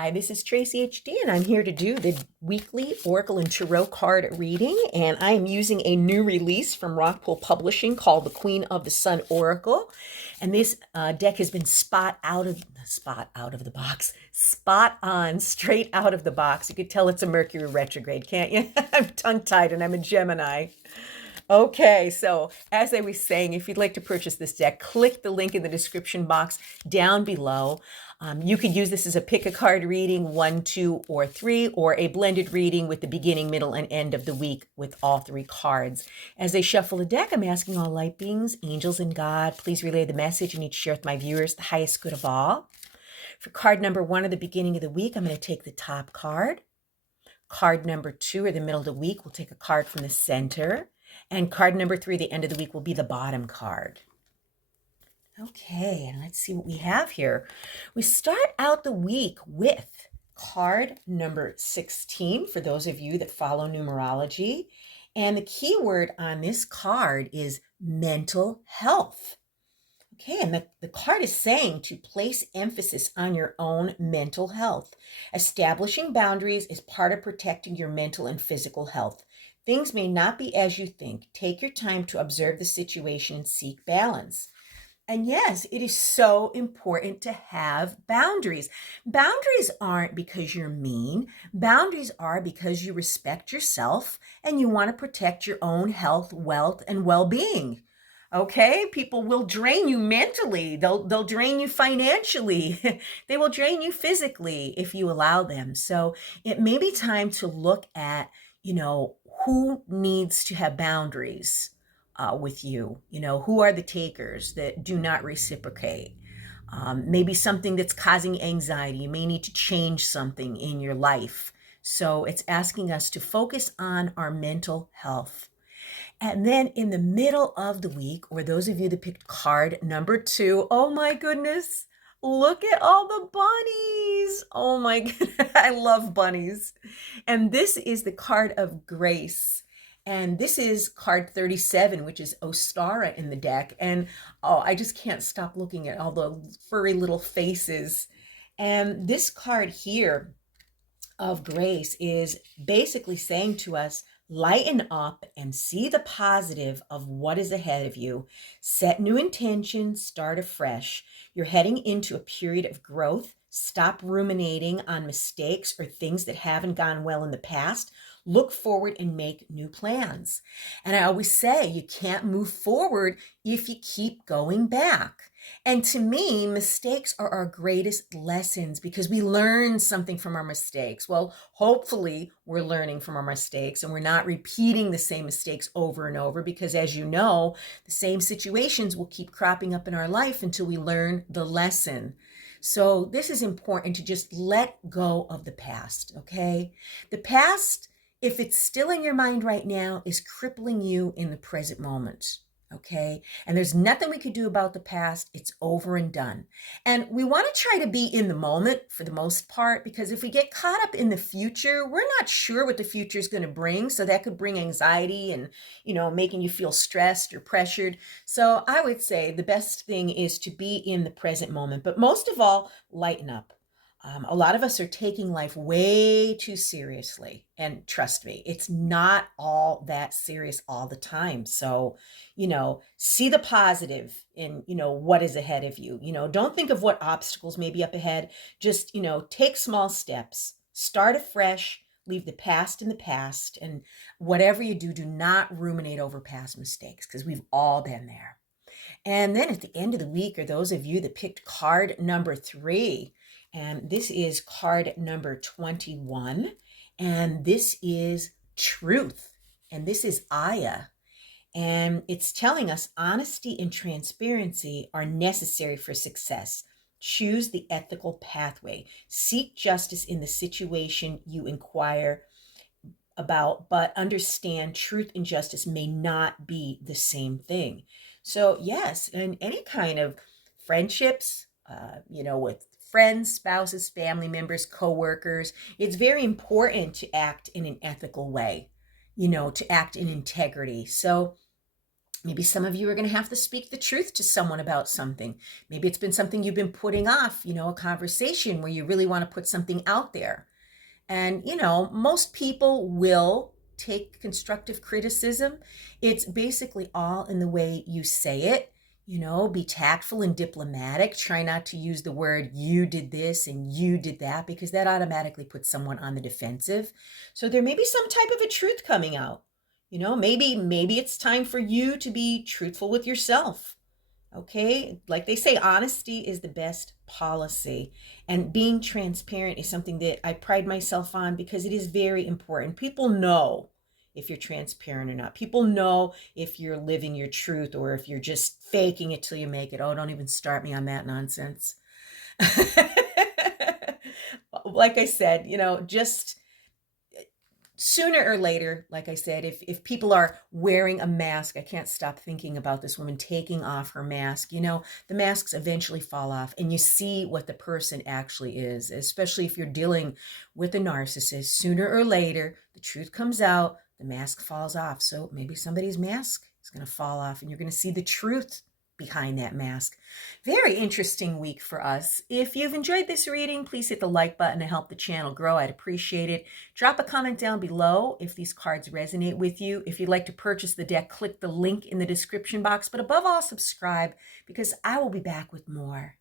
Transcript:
Hi, this is Tracy HD, and I'm here to do the weekly Oracle and Tarot card reading. And I am using a new release from Rockpool Publishing called the Queen of the Sun Oracle. And this deck has been spot on, straight out of the box. You could tell it's a Mercury retrograde, can't you? I'm tongue-tied, and I'm a Gemini. Okay, so as I was saying, if you'd like to purchase this deck, click the link in the description box down below. You could use this as a pick a card reading, 1, 2, or 3, or a blended reading with the beginning, middle, and end of the week with all 3 cards. As I shuffle the deck, I'm asking all light beings, angels, and God, please relay the message I need to share with my viewers, the highest good of all. For card number 1 at the beginning of the week, I'm going to take the top card. Card number 2, or the middle of the week, we'll take a card from the center. And card number 3, the end of the week, will be the bottom card. Okay, and let's see what we have here. We start out the week with card number 16, for those of you that follow numerology. And the key word on this card is mental health. Okay, and the card is saying to place emphasis on your own mental health. Establishing boundaries is part of protecting your mental and physical health. Things may not be as you think. Take your time to observe the situation and seek balance. And yes, it is so important to have boundaries. Boundaries aren't because you're mean. Boundaries are because you respect yourself and you want to protect your own health, wealth, and well-being. Okay, people will drain you mentally. They'll drain you financially. They will drain you physically if you allow them. So it may be time to look at, who needs to have boundaries with you. Who are the takers that do not reciprocate? Maybe something that's causing anxiety. You may need to change something in your life. So it's asking us to focus on our mental health. And then in the middle of the week, or those of you that picked card number 2, oh my goodness, look at all the bunnies. Oh my goodness, I love bunnies. And this is the card of grace. And this is card 37, which is Ostara in the deck. And I just can't stop looking at all the furry little faces. And this card here of grace is basically saying to us, lighten up and see the positive of what is ahead of you. Set new intentions, start afresh. You're heading into a period of growth. Stop ruminating on mistakes or things that haven't gone well in the past. Look forward and make new plans. And I always say you can't move forward if you keep going back. And to me, mistakes are our greatest lessons because we learn something from our mistakes. Well, hopefully we're learning from our mistakes and we're not repeating the same mistakes over and over because, as you know, the same situations will keep cropping up in our life until we learn the lesson. So this is important to just let go of the past, okay? The past, if it's still in your mind right now, is crippling you in the present moment. Okay. And there's nothing we could do about the past. It's over and done. And we want to try to be in the moment for the most part, because if we get caught up in the future, we're not sure what the future is going to bring. So that could bring anxiety and, making you feel stressed or pressured. So I would say the best thing is to be in the present moment, but most of all, lighten up. A lot of us are taking life way too seriously. And trust me, it's not all that serious all the time. So, see the positive in, what is ahead of you. Don't think of what obstacles may be up ahead. Just, take small steps, start afresh, leave the past in the past. And whatever you do, do not ruminate over past mistakes because we've all been there. And then at the end of the week are those of you that picked card number 3. And this is card number 21. And this is truth. And this is Aya. And it's telling us honesty and transparency are necessary for success. Choose the ethical pathway. Seek justice in the situation you inquire about, but understand truth and justice may not be the same thing. So yes, in any kind of friendships, with friends, spouses, family members, coworkers, it's very important to act in an ethical way, to act in integrity. So Maybe some of you are going to have to speak the truth to someone about something. Maybe it's been something you've been putting off, a conversation where you really want to put something out there. And, most people will take constructive criticism. It's basically all in the way you say it. Be tactful and diplomatic. Try not to use the word you did this and you did that, because that automatically puts someone on the defensive. So there may be some type of a truth coming out. Maybe it's time for you to be truthful with yourself. Okay, like they say, honesty is the best policy. And being transparent is something that I pride myself on, because it is very important. People know if you're transparent or not. People know if you're living your truth or if you're just faking it till you make it. Oh, don't even start me on that nonsense. Like I said, just sooner or later, like I said, if people are wearing a mask, I can't stop thinking about this woman taking off her mask. The masks eventually fall off and you see what the person actually is, especially if you're dealing with a narcissist. Sooner or later, the truth comes out, the mask falls off. So maybe somebody's mask is going to fall off and you're going to see the truth behind that mask. Very interesting week for us. If you've enjoyed this reading, please hit the like button to help the channel grow. I'd appreciate it. Drop a comment down below if these cards resonate with you. If you'd like to purchase the deck, click the link in the description box. But above all, subscribe, because I will be back with more.